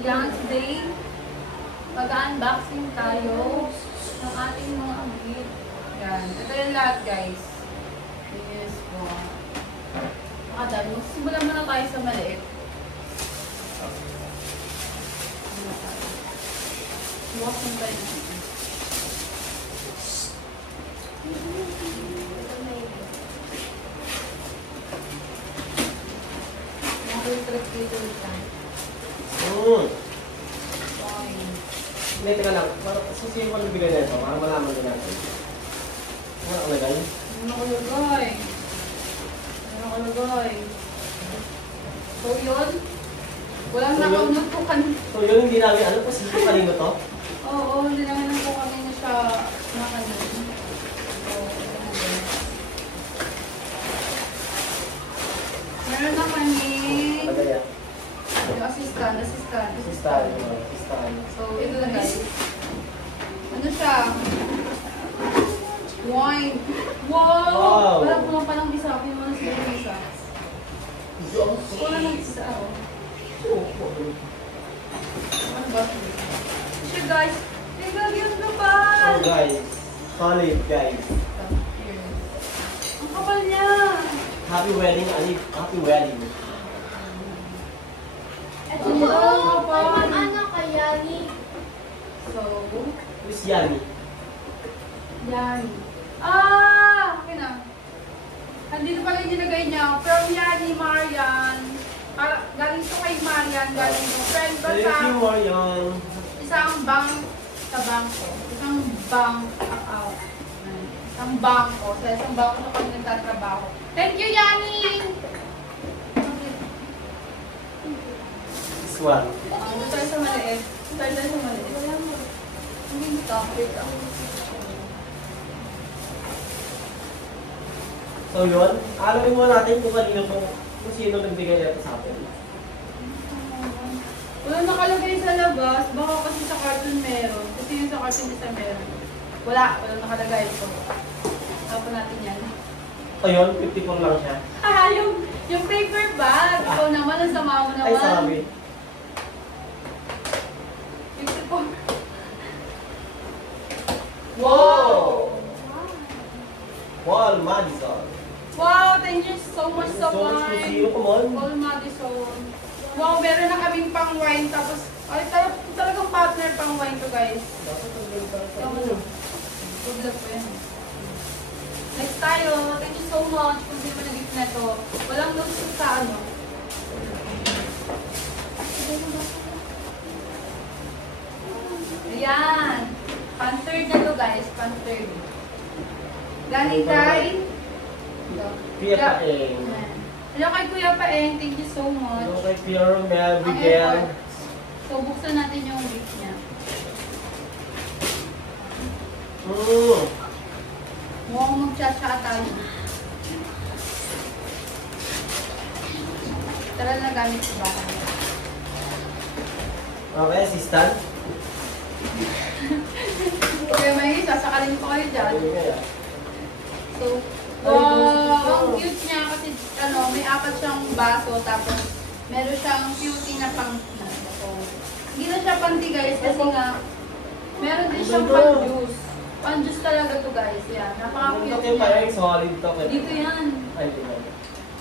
Yan, today, mag-unboxing tayo ng ating mga gift. Yan. Ito yung lahat, guys. Yes, wow. Makadami. Simulan muna tayo sa maliit. Iwas mo tayo dito. Trip dito lang. Hindi, teka lang. Susihin ko lang bigay na ito. Para malaman din natin. Ano nakalagay? Ano nakalagay? Ano nakalagay? So yun? Walang nakaunod ko kanina. So yun, hindi namin ano po. Sino kanino to? Oo, hindi namin ko kanina siya nakanin. Meron na kami. Madaya. Yung assistant. So, ito na guys. Ano siya? Wine. Wow! Wala ko lang palang isa. Ako yung mga sila yung isa. Wala lang isa ako. Ano ba? Siya guys. Nagagyan na ba? Oh guys. Solid guys. Ang kapal niya. Happy wedding, Ali. Happy wedding. Ito po, ano kaya ni? So, Who's Yanni? Yani. Ah! Okay na. Andito pala yung nilagay niya. From Yani, Marian. Galing to kay Marian. Galing to. Friend ba Thank sa you, Marian. isang bank sa bangko. Isang bank account. Isang bangko. Sa isang bangko na kami nagtatrabaho. Thank you, Yani! This one. Ano tayo sa maliit? Tayo sa maliit. Hindi topic. So yun, alamin mo natin kung kanino po, kung sino nagbigay nito sa atin. Wala nakalagay sa labas. Baka kasi sa carton meron. Kasi yung sa carton isa meron. Wala nakalagay ito. Tapos natin yan. Ayun, 54 lang siya. Ah, yung paper bag. Ikaw naman, ang sama mo naman. Ay, sabi. 54. Wow! Paul Madison. Wow, thank you so much sa So, wine. sino ko mo? Paul Madison. Wow, meron na kaming pang wine. Tapos, ay, talagang partner pang wine to, guys. Tama na. Good luck po yan. Next tayo. Thank you so much kung di mo nag-gift na to. Walang notes sa ano. Ayan. Pan-third na to, guys. Pan-third. Galing kay... Pia Paeng. Hello kay Kuya Paeng. Thank you so much. Hello kay Pia Romel, Ang Miguel. effort. So, buksan natin yung gift niya. Mukhang mag-cha-cha tayo. Tara na gamit sa bahay. Okay, assistant. Okay, may sasakalin ko kayo dyan. Okay. So, wow! Ang cute niya kasi ano, may apat siyang baso tapos meron siyang cutie na pang so, hindi na siya panty guys kasi nga meron din siyang pan-juice. Pan-juice talaga to guys. Yan. Napaka-cute Okay, niya. parang solid to. Dito yan. Ay, di ba?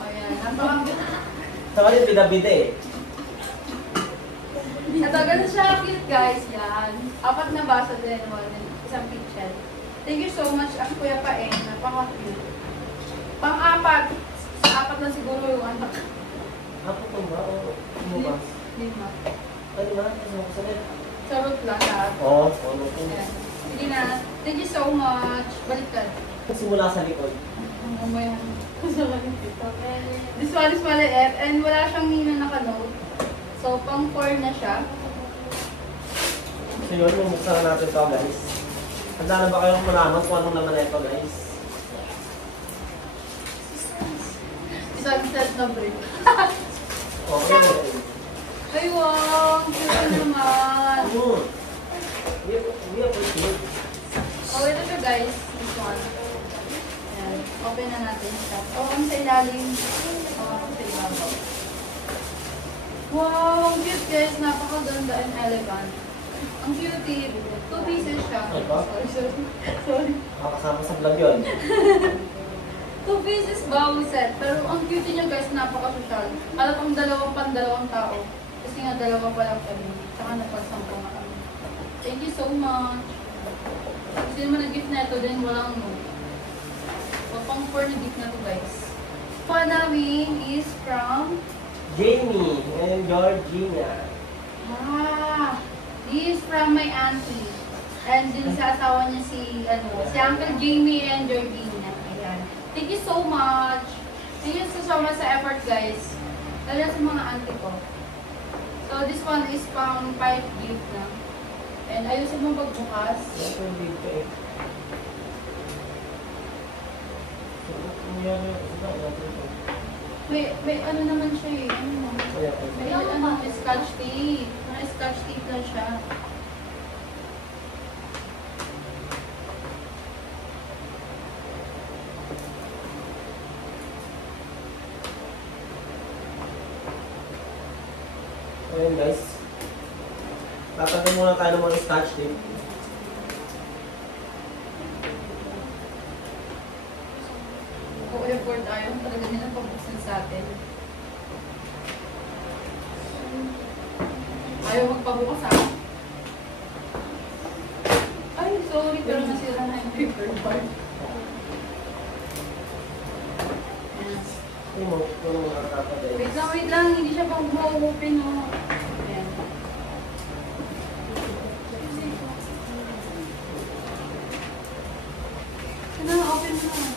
Ayan. Napaka-cute. Solid, bida-bida eh. Natagal siya cute guys. Yan. Apat na baso din. Isang kitchen. Thank you so much ang Kuya Paeng. Napaka-cute. Pang-apat. Sa apat na siguro yung anak. Ako to ba? O lumabas? Lima. Ano na? Ano ko salit? Charot lang lahat. Oo, ano to? Ayan. Sige na. Thank you so much. Baliktad. Simula sa likod. Mamaya. This one is maliit and wala siyang nina naka-note. So, pang 4 na siya. So yun, bumuksan na natin ito guys. Handa na ba kayong malaman kung anong naman ito guys? Sunset na break. Okay. Ay, wow! Cute naman. We appreciate. Oh, ito siya guys. This one. Ayan. Open na natin siya. Oh, ang sa ilalim. Oh, ang sa ibabaw. Wow, ang cute guys. Napakaganda and elegant. Ang cute. 2 pieces siya. Ay ba? Sorry. Makakasama sa vlog yun. 2 pieces bowl set. Pero ang cute niya guys, napaka-social. Halatang dalawang tao. Kasi nga dalawa pa lang kami. Tsaka napagsampo nga kami. Thank you so much. Kasi naman nag-gift na ito din walang no. So, pang 4 na gift na to guys. Pa namin is from Jamie and Georgina. This is from my auntie. And din sa asawa niya si Uncle Jamie and Georgina. Ayan. Thank you so much. Thank you so much sa effort guys. Lalo sa mga auntie ko. So this one is pang 5 gift na. And ayusin mo pagbukas. Ito yung big ka eh. So, kung yan yung May ano naman siya eh. Ano? May scotch tape. May scotch tape lang siya. Ayan guys. Tatagyan muna tayo ng mga scotch tape. Kung effort ayaw talaga nilang pabuksan sa atin. Ayaw magpabukas ha. Ay, sorry pero nasira na yung paper board. Ayan. Hindi mo, kung ano mga katapadaya. Wait lang, hindi siya pang ma-open o. Ayan. Sana, open mo na.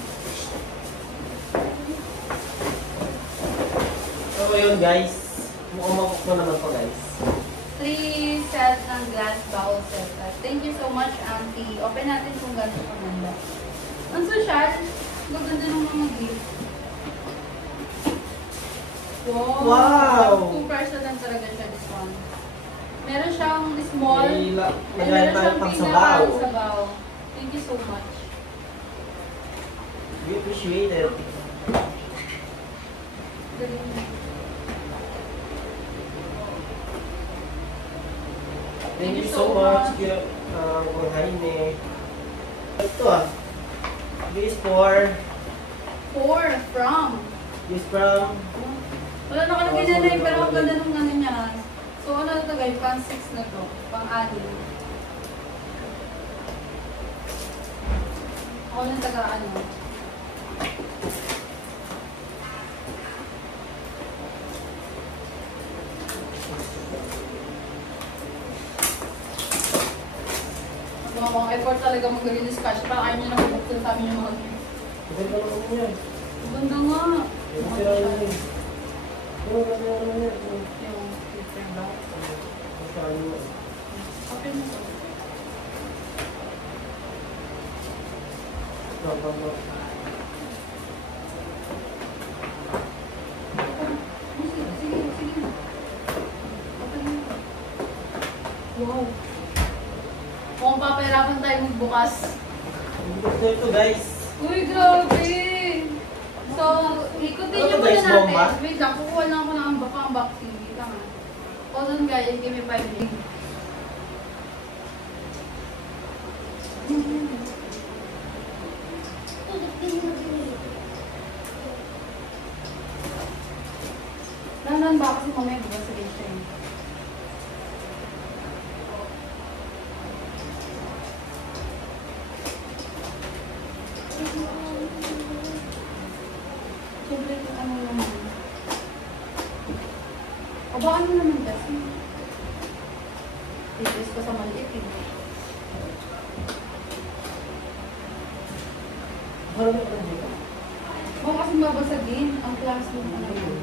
So yun guys, mukhang makukma naman po guys. 3 sets ng glass bowl set. Thank you so much, Auntie. Open natin kung gano'n kamanda. Ang social, maganda ng mga gift. Wow! 2 person lang talaga siya, this one. Meron siyang small. Magaling tayo pang sabaw. sabaw. Thank you so much. We appreciate it. Galing na. Thank you so much, Kung Jaime. Ito this for 4 from. this from Wala nakalagay na na pero ang ganda ng ano niya. So ano na ito guys, pang 6 na to. Pang 6. Ako ng taga ano. Mga effort talaga magaling ng scotch. Parang ayaw niya na pabuksan sa amin yung mga gift. maganda naman yan. Ganda nga. Yung sila yun eh. Oo, ganda naman yan. Yung paper bag. Masyado mo. Open mo to. No. Sige. Open mo to. Wow. Kung papahirapan tayo magbukas. Gusto ito guys. Uy, grabe! So, ikutin niyo Ano to, muna guys, bomba? natin. Wait lang, kukuha lang ako ng unboxing. Wait lang ah. Hold on guys, give me 5 minutes. Dahan ba kasi mamaya bubasagin siya eh. Siyempre, ano naman. Abaan mo naman kasi. Titis ko sa maliit eh. Parang ito dito. Huwag kasi mabasagin ang class ng ano yun.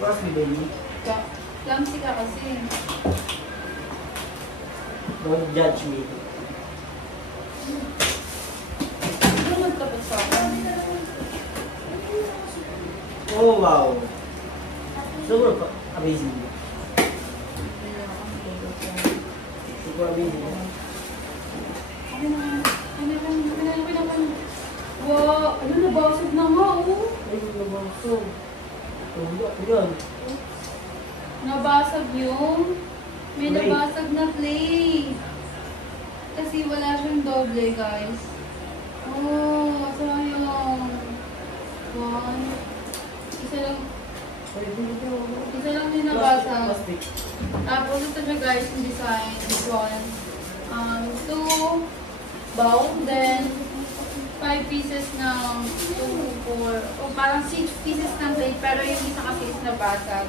Plus me baby. Clumsy ka kasi. Don't judge me. Ano magtapos sa akin? Oh wow. Super amazing. Super amazing. Okay na. Wow! Ano, nabasag na nga oh! Ay, nabasog. Yun. Nabasag yung... May Play. nabasag na play. Kasi wala siyang doble, guys. Oh, sayang. One. Isa lang. Isa lang din nabasag. Plastic. Tapos ito siya, guys, yung design. This one. Two bowl. Then, 5 pieces ng 2, 4, o parang 6 pieces ng plate, pero yung isa kasi is nabasag.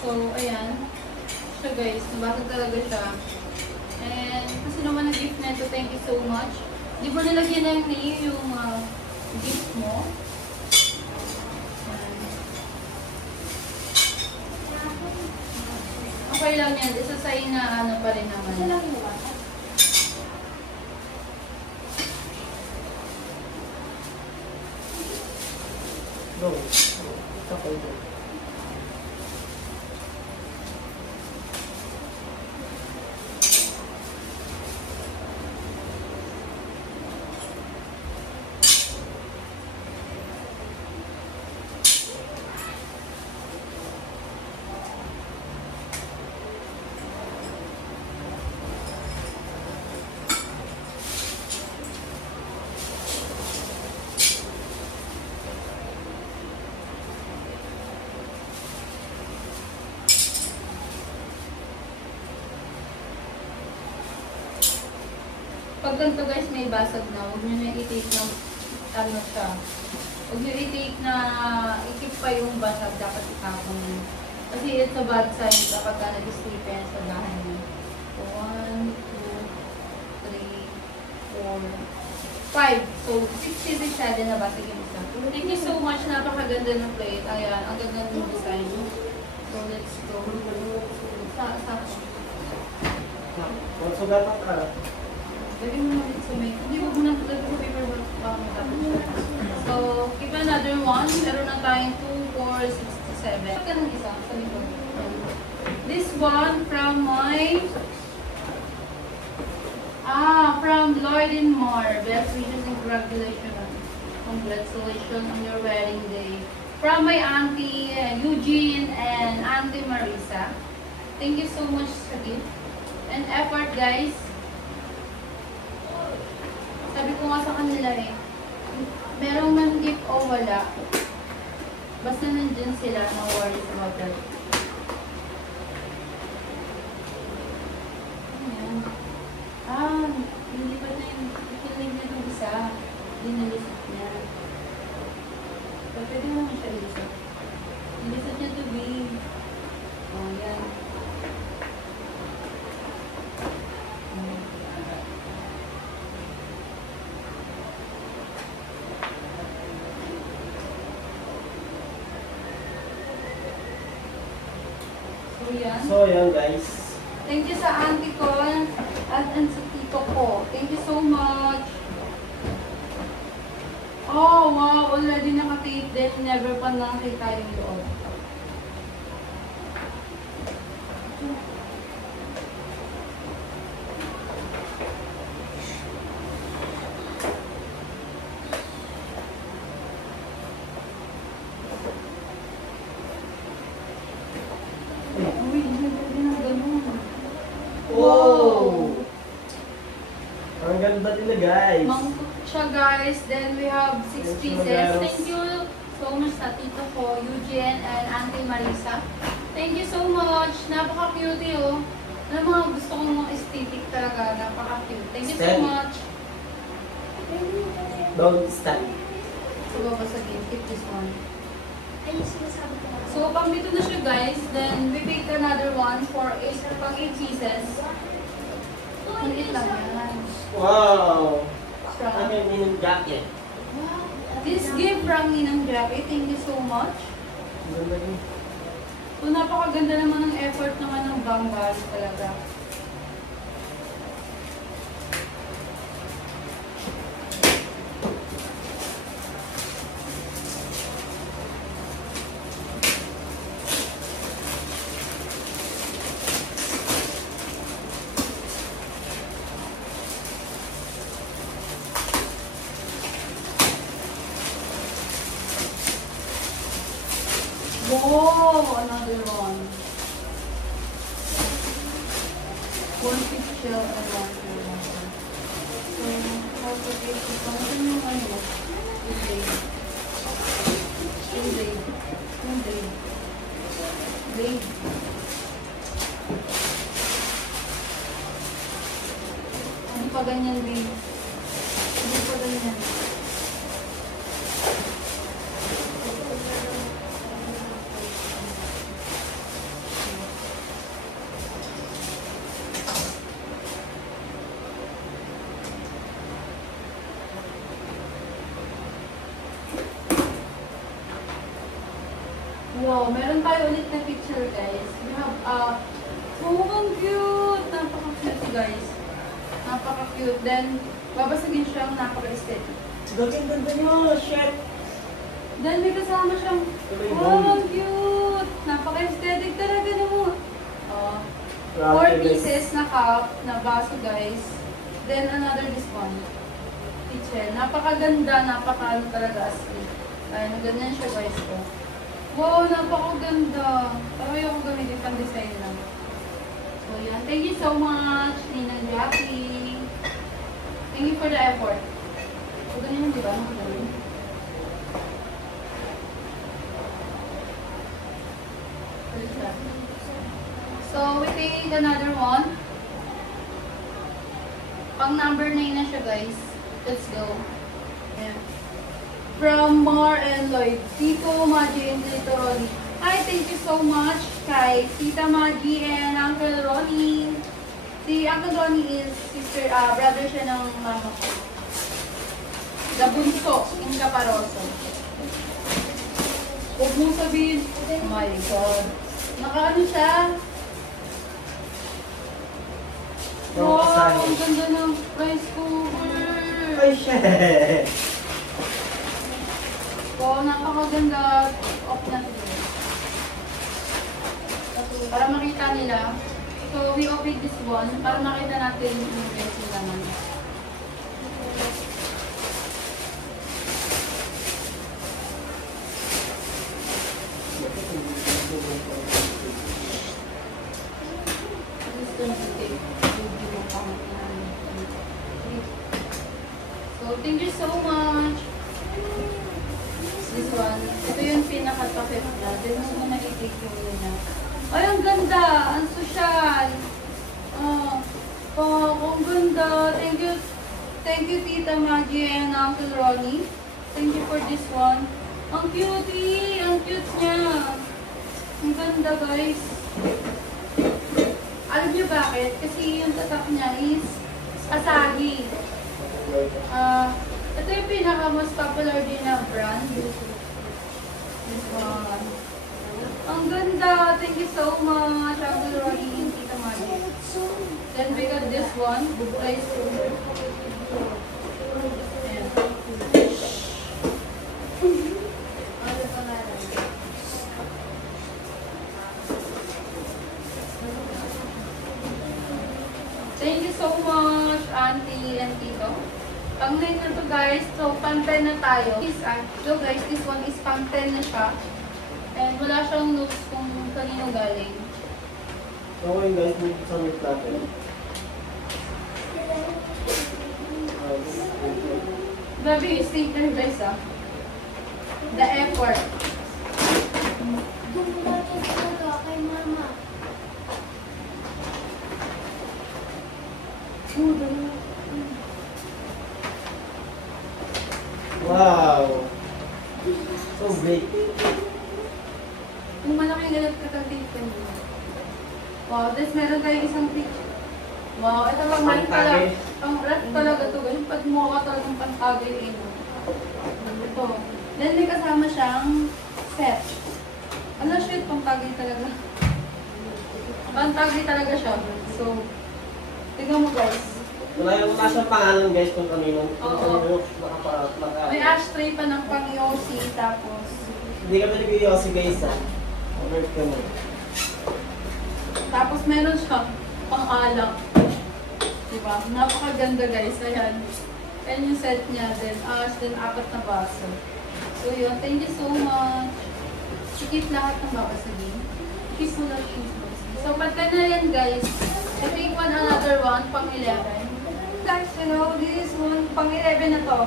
So, ayan. Siya guys, nabasag talaga siya. And, kasi naman na-gift na ito, thank you so much. Di mo nilagyan ng name yung gift mo. Ayan. Okay lang yan, isa sa na ano pa rin naman. Isa lang yung bata. Go. Kapal go. Pag ganito guys, may basag na, huwag nyo na i-take ng ano siya. Huwag nyo i-take na ikip pa yung basag, dapat itapon nyo. Kasi it's a bad sign kapag ka nag-sleep yan sa bahay nyo. So, 1, 2, 3, 4, 5. So, 6 pieces siya din nabasag yung isa. Thank you so much, napakaganda ng plate. Ayan, ang ganda ng design. So, let's go. Sa Kung sugatan ka, Lagyan mo naman sa may... Hindi, wag mo na lagyan sa paper bag. So, keep another one. Meron na tayong 2, 4, 6, 7. Ito ng isa. Sa likod. This one from my... from Lloyd and Mar. Best wishes and congratulations on your wedding day. From my auntie Eugene and auntie Marisa. Thank you so much sa gift. And effort, guys. Sabi ko nga sa kanila merong man gift o wala. Basta nandyan sila, no worries about that. Ayan. Nilipat na yung, ikilig na yung isa. Dinilisip niya. So, pwede mo naman siya ilisip. Ilisip niya to be. Oh, yan. so yan guys. Thank you sa auntie ko at sa tito ko. Thank you so much. Oh, wow. Already naka-tape din. Never pa nakita yung loob. Uy, hindi na ganun. Oh! Ang ganda nila guys. Mangkok siya guys. Then we have 6 pieces. Thank you so much sa tito ko, Eugene and Auntie Marisa. Thank you so much. Napaka-cute oh. Ano mga gusto kong mga aesthetic talaga. Napaka-cute. Thank you so Stand. much. Don't stand. So, babasagin. Keep this one. Ay, sinasabi ko. So, pang dito na siya guys. Then, we pick another one for pang 8 pieces. Maliit lang yan. Wow! From, Ano yung jacket? this gift from Ninang Jackie. Thank you so much. Ang ganda niya. So, napakaganda naman ng effort naman ng Banggal talaga. Wow! Another one. One fish shell and one shell water. So, how to take it? Ano yung ano? Yung blade. Hindi pa ganyan, babe. Hindi pa ganyan. Wow, meron tayo ulit na picture, guys. We have, oh, ang cute! Napaka-cute, guys. Napaka-cute. Then, babasagin siyang napaka-aesthetic. Ganda niya, shit! Then, may kasama siyang, wow, ang cute! Napaka-aesthetic talaga naman. Oh, 4 pieces na cup, na baso, guys. Then, another this one. Kitchen. Napakaganda, napaka-ano talaga asli. Ayun, ganyan siya, guys. Oh. Wow, napakaganda. Pero yung gamitin pang design lang. So, yan. Thank you so much, Ninang Jackie. Thank you for the effort. So, ganyan, di ba? Nakagaling. So, we take another one. Pang number 9 na siya, guys. Let's go. Ayan. From Mar and Lloyd, Tito Maji and Tito Ronnie. Hi, thank you so much kay Tita Maji and Uncle Ronnie. Si Uncle Ronnie is brother siya ng mama ko. The bunso, yung kaparoso. Huwag mong sabihin, oh my God. Nakaano siya? Wow, ang ganda ng rice cooker. Ay, shit! So, napakaganda. Off natin. Para makita nila. So, we open this one para makita natin yung dressing naman. So, thank you so much. This one. Ito yung pinaka-pakit niya. Then, mo nakikita yung niya. Ay, ang ganda! Ang sosyal! Ang ganda! Thank you. Thank you, Tita Maggie and Uncle Ronnie. Thank you for this one. Ang cutie! Ang cute niya! Ang ganda, guys. Alam niyo bakit? Kasi yung tatak niya is Asahi. Ito yung pinaka-most popular din na brand. This one. Ang ganda! Thank you so much, Uncle Ronnie and Tita Maggie. Then we got this one, rice cooker. Ayan. Thank you so much, Auntie and Tito. Pang 9 na to, guys. So, pang 10 na tayo. So, guys, this one is pang 10 na siya. And wala siyang notes kung kanino galing. Okay, guys, may submit natin. Grabe yung statement, guys, ah. The effort. Dumating talaga kay mama. Wow! So great. Kung malaki galat ka kang tipan mo. Wow, tapos meron tayong isang picture. Wow, ito lang man pala. Ang rat talaga to. Ganyan, pag mukha talagang pantagay ino. Ito. Then may kasama siyang set. Ano siya? Pantagay talaga. Pantagay talaga siya. So, tignan mo, guys. Wala yung nasa pangalan, guys, kung kanino. Kung Oo. kanino May ashtray pa ng pang-yosi, tapos hindi kami nag-yosi, guys, ha. Alert ka mo. tapos meron siyang pang-alak. Diba? Napakaganda, guys. Ayan. Ayan yung set niya. Then, then 4 na baso. So, yun. Thank you so much. Sikip lahat ng babasagin. Sikip mo lang yung so, pagka na yan guys, I think another one, pang 11. Guys, you know, this is one, pang 11 na to.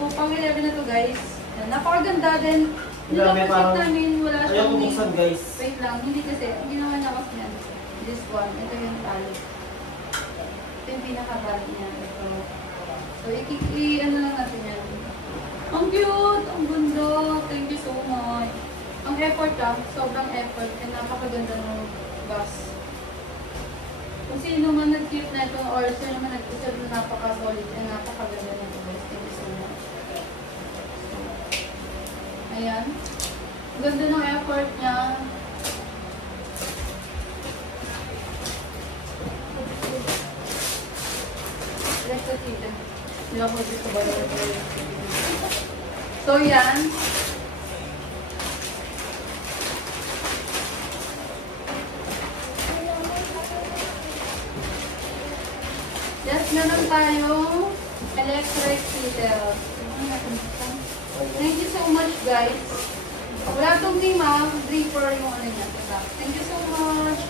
So, pang 11 na to guys. Yan, napakaganda din. Grabe, Nilapasik parang namin, wala ayaw siyang bumuksan, guys. Wait lang, hindi kasi, ginawa niya kasi yan. This one, ito yung tali. Ito yung pinakabali niya. Ito. So, ano lang natin yan. Ang cute! Ang ganda! Thank you so much. Ang effort sobrang effort. Kaya napakaganda ng box. Kung sino man nag-keep na ito or sino man nag-isip na napaka-solid and napakaganda na ito guys. Thank you so much. Ayan. Ganda ng effort niya. Let's go dito. Hindi ako dito ba so yan. Yes, meron tayong electric kettle. Thank you so much guys. Wala itong lima, draper yung ano niya. Thank you so much.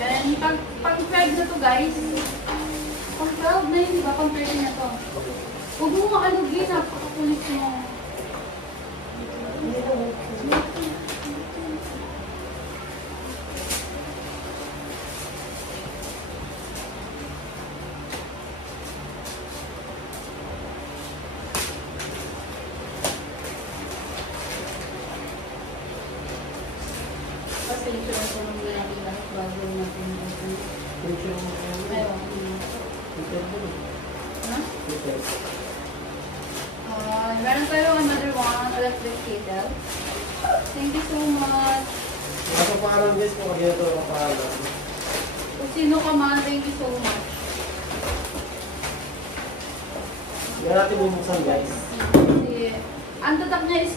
And pang-12 na to guys. Pang-12 na yun, diba? Pang-13 na to. Huwag mo maalugin, napakakulit mo. Pasensya na po nung ginagawa lahat bago natin yung meron. Ha? Meron tayo another one, electric kettle. Thank you so much. Ako paalam guys kung kaya ito ako paalam. Kung sino ka man, thank you so much. Hindi natin bubuksan guys. Kasi, ang tatak niya is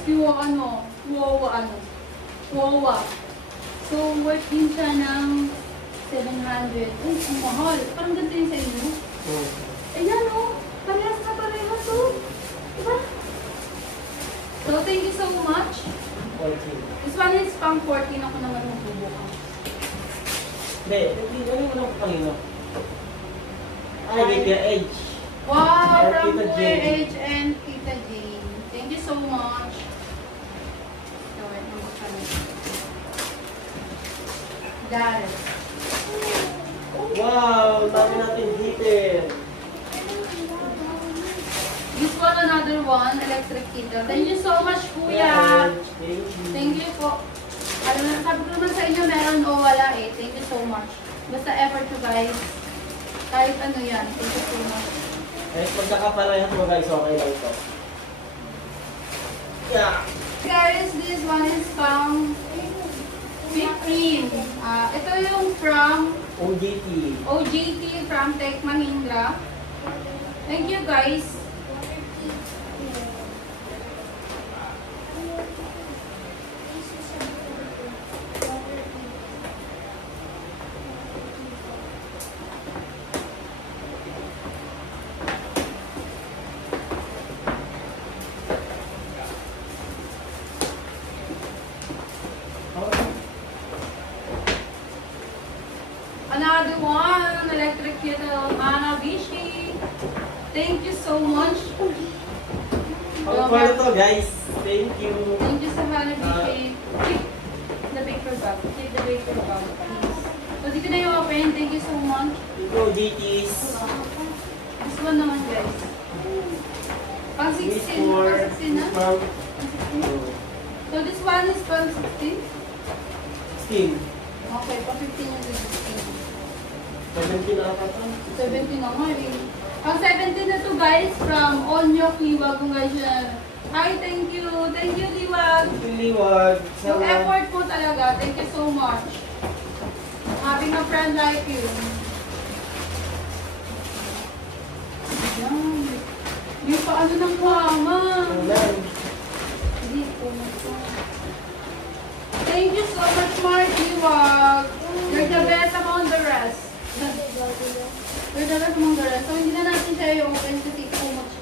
Kuwawa. So, worth din siya ng 700. Uy, ang mahal. Parang ganito yun sa inyo. Ayan o. Parehas na parehas o. Diba? So, thank you so much. 14. This one is pang 14 ako naman magbubuka. Hindi, ano yung ano ko kanino? Ay, wait, yung edge. Wow, Or from Tita Kuya Jane. H and Tita Jane. Thank you so much. So, wait, mabuksan natin. Got it. Wow, dami natin heater. This one, another one, electric kettle. Thank you so much, Kuya. Thank you. Thank you po. Alam na, sabi ko naman sa inyo, meron o wala eh. Thank you so much. Basta effort to guys. Kahit ano yan. Thank you so much. Kahit magkakaparehas mo guys, okay lang ito. Yeah. Guys, this one is from Vicrin. Ito yung from OJT. OJT from Tech Mahindra. Thank you guys. Another one, electric kettle, Hanabishi. Thank you so much. Ang paano to guys? Thank you. Thank you sa Hanabishi. Keep the paper bag. Keep the paper bag, please. So, di ko na yung open. Thank you so much. OJTs. This one naman, guys. Pang 16. Pang 16 na? Pang 16. So, this one is pang 16? 16. Okay, pang 15 yung 16. 17 na ata to. 17 na nga eh. Pang 17 na to guys from Onyok Liwag. Kung guys yan. Hi, thank you. Thank you, Liwag. Thank you, Liwag. Yung effort mo talaga. Thank you so much. Having a friend like you. Ayan. May paano ng mama. Ulan. Hindi po. Thank you so much, Mark Liwag. You're the best among the rest. You're the best among the rest. So, hindi na natin siya i-open kasi too much.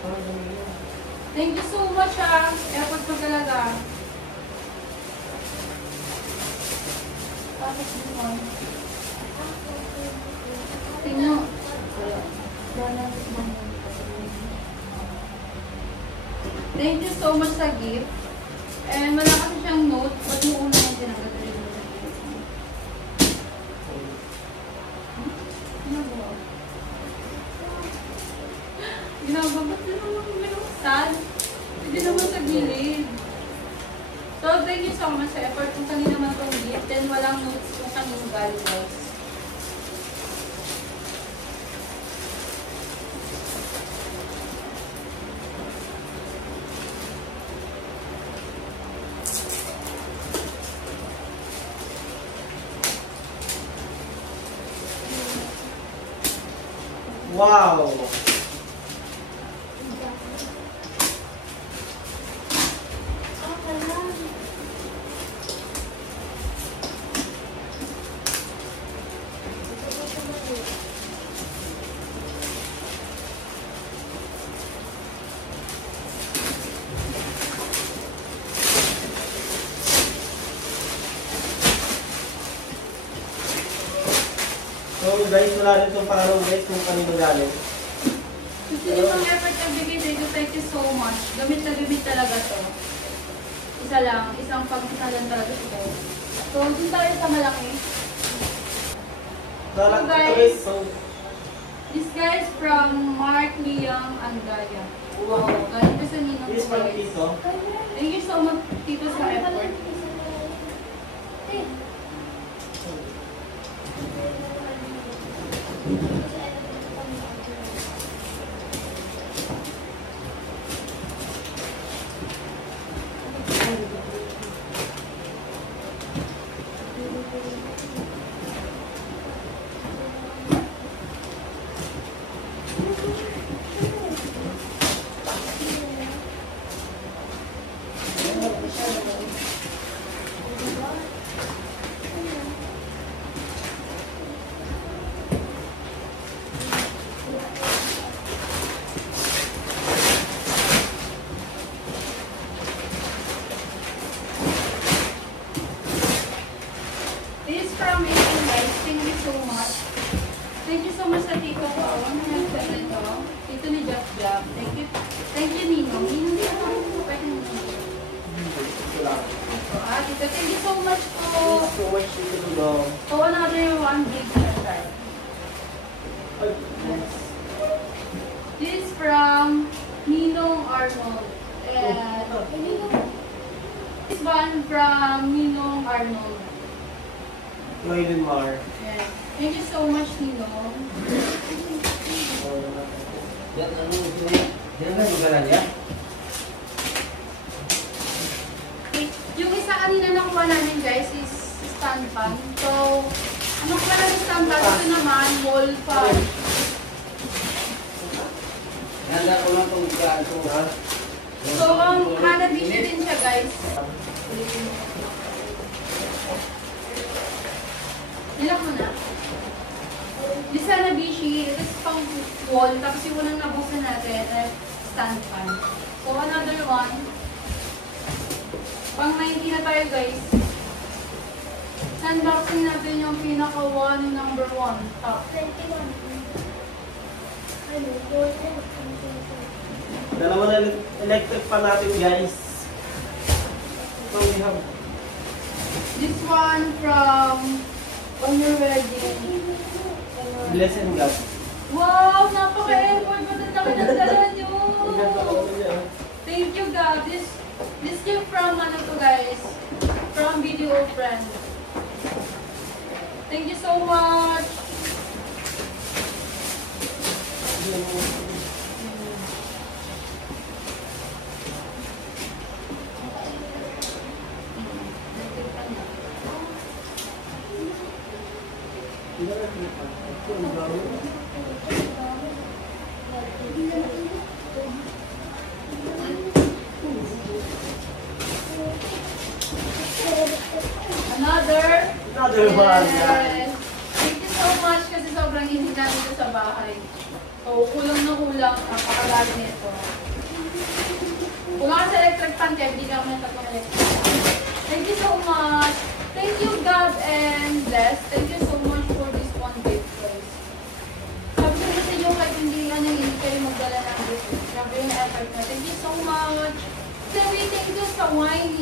Thank you so much ha. Effort mo talaga. Tapos din mo. Tingnan. Thank you so much sa gift. And wala kasi siyang note. Ba't mo una yung tinagdadali mo sa gift? Ginagawa. Ginagawa. Ba't din naman binuksan? Hindi naman sa gilid. So, thank you so much sa effort kung kanina naman itong gift. Then, walang notes kung kanina galing guys. Wow! So guys, wala rin itong pangalong guys kung kanino galing. Gusto niyo pang effort na bigay dito, thank you so much. Gamit na gamit talaga to. Isa lang, isang pag-isa lang talaga ito. So, dun tayo sa malaki. So guys, guys, so This guy is from Mark Liang Andaya. Wow, galing ko sa ninong this ko one guys. dito. Thank you so much, Tito, sa effort. This is from Asian guys. Thank you so much. Thank you so much sa tito ko. Ano na ito? Tito ni Jeff Jeff. Thank you. Thank you, Nino. Nino, hindi ako pwede Nino. Tito, thank you so much po. So much dito daw. So, another one big card. This is from Ninong Arnold. And this one from Ninong Arnold. Noyden Mar. Yeah. Thank you so much, Ninong. Yan ano yan kan magalan ya? Yung isa kanina nakuha namin guys is stand fan. So, ano pala yung stand fan? Ito naman, wall fan. Nanda ko lang tong gaan to ha. So, ang Hanabishi din siya guys. Nilak mo na. Yung Hanabishi, ito is pang wall. Tapos yung unang nabusan natin, stand fan. So, another one. Pang 90 na tayo guys. Unboxing natin yung pinaka one, number 1. Top. 21. Ano, golden. Dalawa na electric pa natin guys. So we have This one from On Your Wedding. blessing God. Wow! Napaka-effort mo na pinagdala nyo! Ang ganda ko niya. Thank you God. This came from ano to guys? From Video Friend. Thank you so much! Another one. Yes. Thank you so much kasi sobrang hindi namin ito sa bahay. So, kulang na kulang. Napakalalim nito. Wala ka sa electric fan kaya hindi ka naman tatlong electric fan. Thank you so much. Thank you, God and Bless. Thank you so much for this one gift, guys. Sabi ko sa inyo, kahit hindi kayo magdala ng gift. Grabe yung effort na. Thank you so much. Chloe, thank you sa wine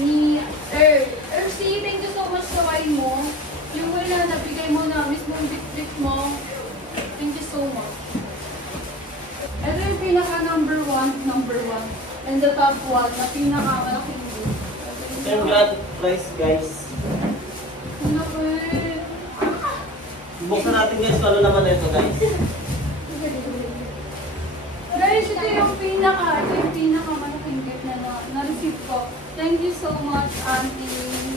ni RC, thank you so much sa wine mo. Yung wine na nabigay mo na mismo yung gift mo. Thank you so much. Ito yung pinaka number one, and the top one na pinaka malaking gift. Congrats, price guys. Ano ko eh? Buksan natin guys, ano naman ito guys. Guys, ito yung pinaka malaking gift na na-receive ko. Thank you so much, Auntie.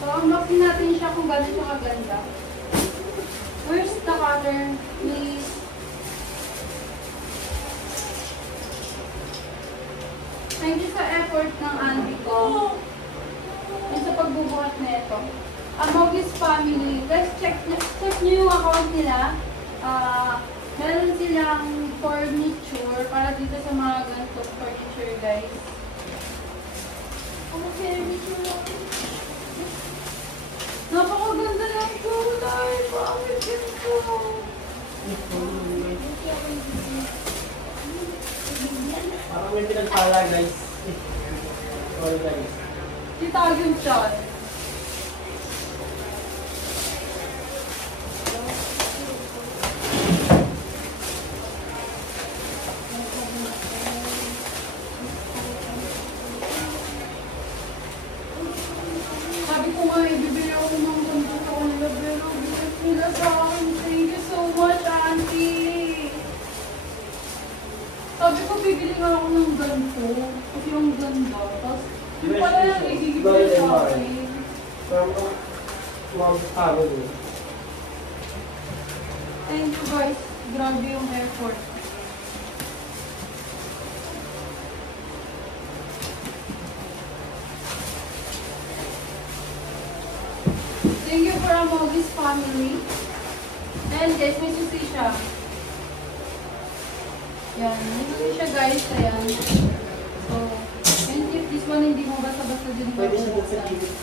So, unboxing natin siya kung gano'n siya kaganda. Where's the color, please? Thank you sa effort ng auntie ko. And sa pagbubuhat na ito. Amogis Family. Guys, check nyo yung account nila. Meron silang furniture para dito sa mga ganitong furniture, guys. Ang furniture lang. Napakaganda ng kulay. Bakit ganito? Parang may pinagpala guys. Sorry guys. Itag yung chan. Sabi ko nga, ibibili ako ng ganito sa kanila, pero bilis nila sa akin. Thank you so much, Auntie! Sabi ko, bibili nga ako ng ganito. Kasi yung ganda. Tapos, yung pala yung igigibili sa akin. From family. Thank you guys. Grabe yung effort. Thank you for Amogis Family. And guys, may susi siya. Yan, may susi siya guys. Ayan. So, and if this one hindi mo basta-basta din Pwede siya dun sa mabubuksan. gilid.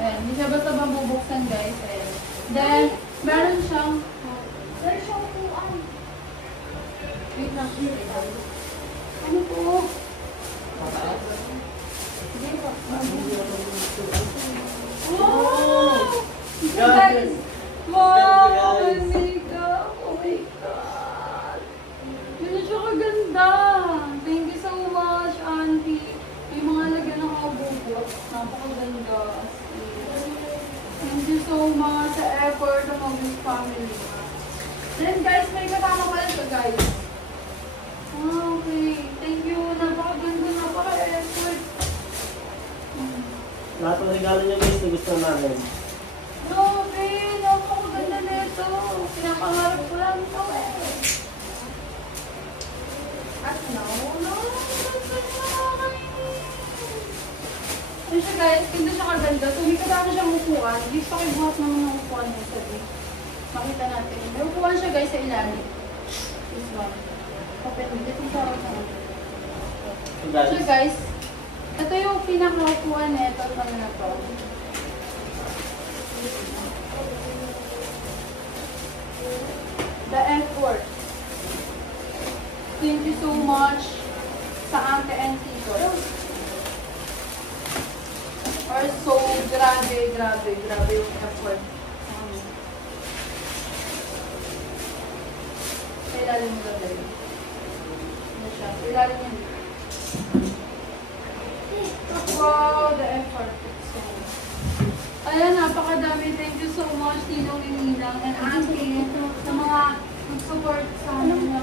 Ayan, hindi siya basta mabubuksan guys. Ayan. Then, meron siyang There's siyang upuan. wait lang. Ano po? Wow! Guys! Wow! Amiga! Oh my God! Yun na siya kaganda! Thank you so much, Auntie! May mga lagyan ng kabubot. Napakaganda. Thank you so much sa effort ng Amogis Family. Then guys, may kasama pala ito guys. Okay. Thank you. Napakaganda, napaka-effort. Lahat ng regalo niya guys na gusto namin. Grabe, napakaganda nito. Pinapangarap ko lang ito eh. At no. Ano siya guys, hindi siya kaganda. So, may kasama siyang upuan. Please pakibuhat naman ng upuan niya sa big. Makita natin. May upuan siya guys sa ilalim. This one. Open mo. Ito yung tawag na. So guys, ito yung pinaka-upuan na ito. Ano na to? The effort. Thank you so much sa Ante and Tito. Or so, grabe yung effort. Sa ilalim mo lang. Ano siya? Sa ilalim niya. Wow, the effort. Ayan, napakadami. Thank you so much, Ninong Ninang and Auntie, sa mga nag-support sa amin.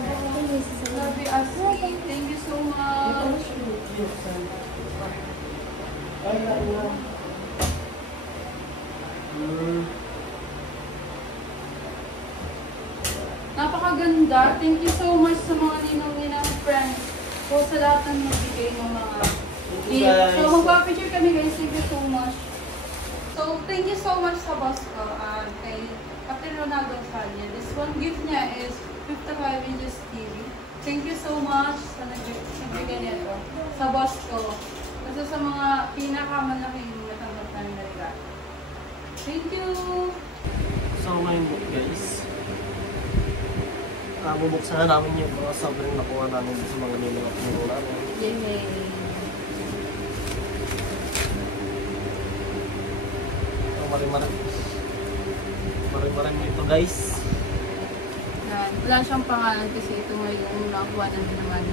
Grabe, Asli. Thank you so much. Napakaganda. Thank you so much sa mga Ninong Ninang friends po sa lahat ng nagbigay ng mga gifts. So, magpapicture kami guys. Thank you so much. So, thank you so much sa boss ko, kay Captain Ronaldo Salia. This one gift niya is 55 inches TV. Thank you so much sa nagbigay nito. Sa boss ko. Kasi sa mga pinakamalaking natanggap namin na regalo. Thank you! So ngayon guys, bubuksan na namin yung mga sobrang nakuha namin sa mga nilunok namin. Yay! So maraming ito guys. Yan. Wala siyang pangalan kasi ito ngayon nakuha namin naman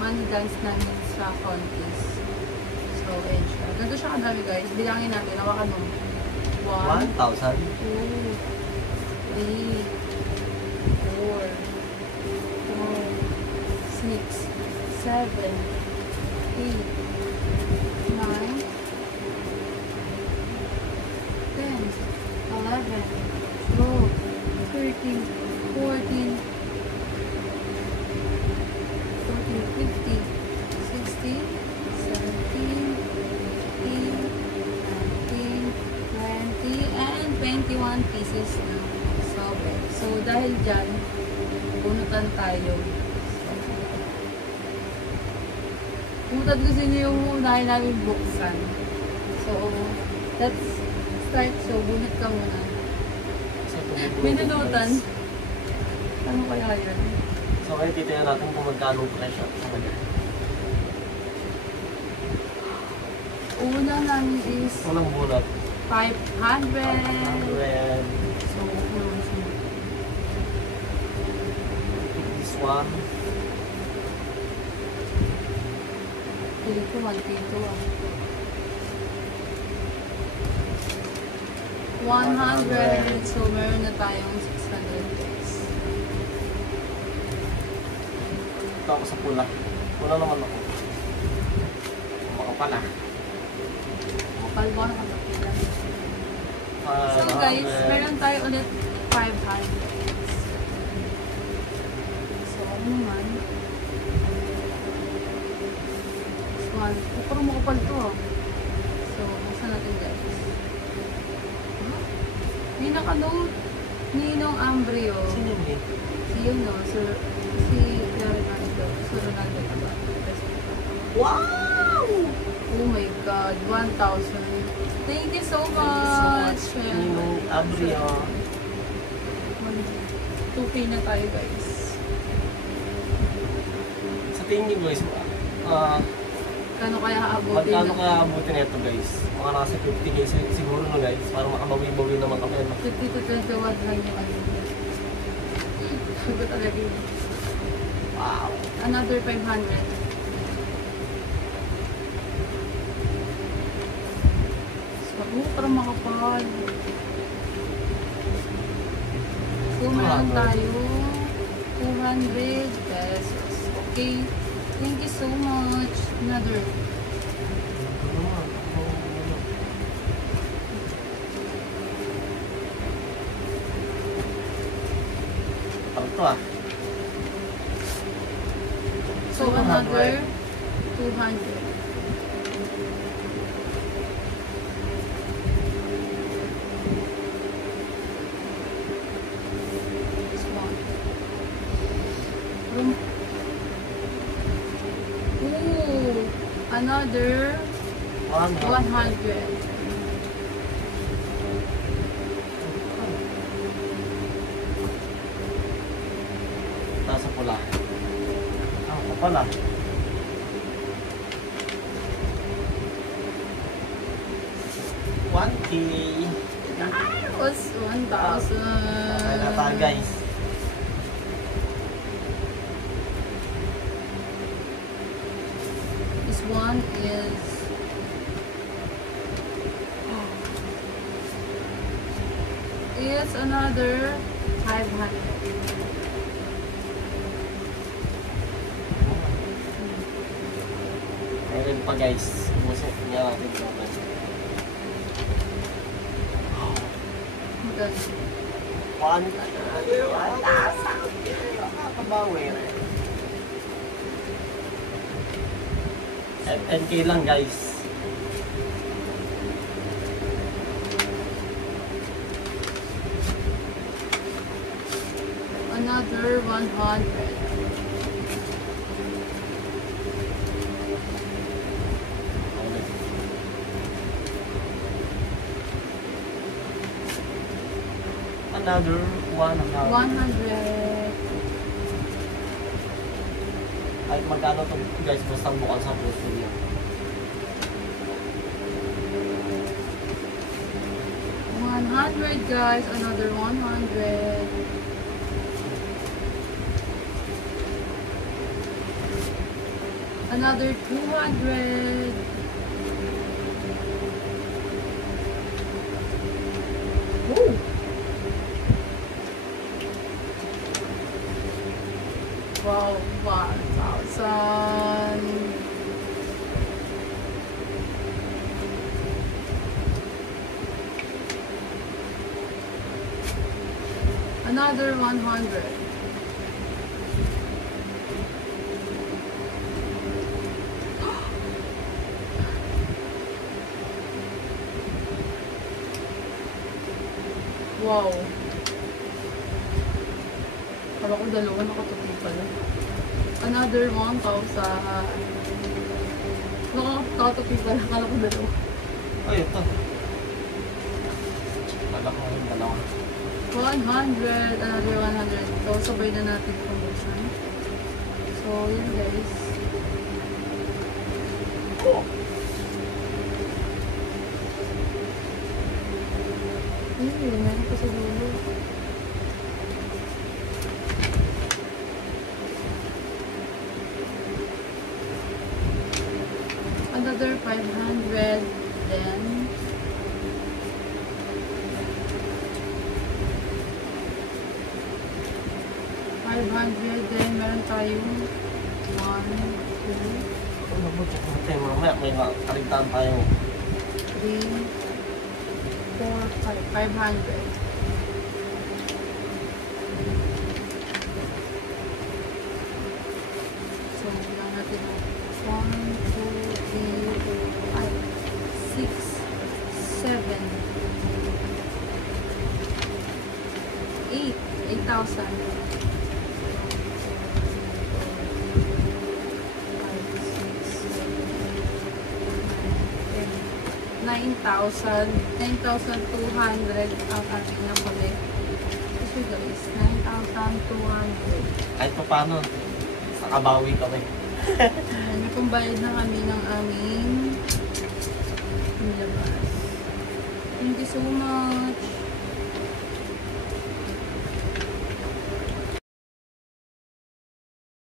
money dance namin sa contest. So, edge siya. Ganito siya kadami guys. Bilangin natin. Hawakan mo. 1, 1,000. 2, 3, 4, 5, 6, 7, 8, 9, 10, 11, 12, 13, 14, 15, 16, 17, 18, 19, 20, and 21 pieces na sobe. So, dahil dyan, bunutan tayo. Bunutan ko sa inyo yung unahin namin buksan. So, let's start. So, bunot ka muna. May nanutan. Ano kaya yun? So ngayon titignan natin kung magkano presyo sa kanya. Una namin is Unang bunot. 500. 100. So, This one. pili ko 1K2 ah. 100. So, meron na tayong 600 pesos. Ito ako sa pula. Pula naman ako. Makapala. Kapal ba na kapatila? So guys, meron tayo ulit 500. So, ano naman? This one. Parang makapal to ah. So, buksan natin guys. May naka-note. Ninong Ambrio. Sino yun? Si yun no, Sir, si Ronaldo. Sir Ronaldo ka ba? Wow! Oh my God, 1,000. Thank you so much. Ninong Abrio. 2K na tayo guys. Sa tingin niyo guys, Kano kaya aabutin? magkano kaya abutin ito guys? Mga nasa 50k siguro na guys, para makabawi-bawi naman kami. 50 to 21 lang yung ano. Sugo talaga yun. Wow! Another 500. So, parang makapal. So, meron tayo 200 pesos. Okay. Thank you so much. Another. Ano to ah? So, another 200. This one. Ooh, another 100. Nasa pula. Ako pala. $1K. That was 1,000. Okay na tayo guys. This one is it's another 500. Meron pa guys. Musik niya natin ito. Maganda. 1,000. Nakakabawi na eh. 10K lang guys. Another Another 100. Another 100. Kahit magkano to guys, basta bukal sa puso niya. Guys, another 100. Another 200. Woo! Wow, 1,000. Another 100. Wow. Kala ko dalawa, nakatupi pala. Another 1,000. Nakatupi pala, kala ko dalawa. Ay, ito. Kala ko yung dalawa. 100, another 100. So, sabay na natin pumuksan. So, yun guys. Oh. Ayun, meron pa sa dulo. Another 500, then 500, then meron tayong 1, 2, Ano ba ito? Ate, mamaya may nakaligtaan tayo. 3, 4, 500. So, bilang natin 1, 2, 3, 4, 5, 6, 7, 8, 8,000. 9,200 ang ating napali. Kasi guys, 9,200. Kahit pa paano, nakabawi kami. Ayan, may pambayad na kami ng aming nilabas. Thank you so much.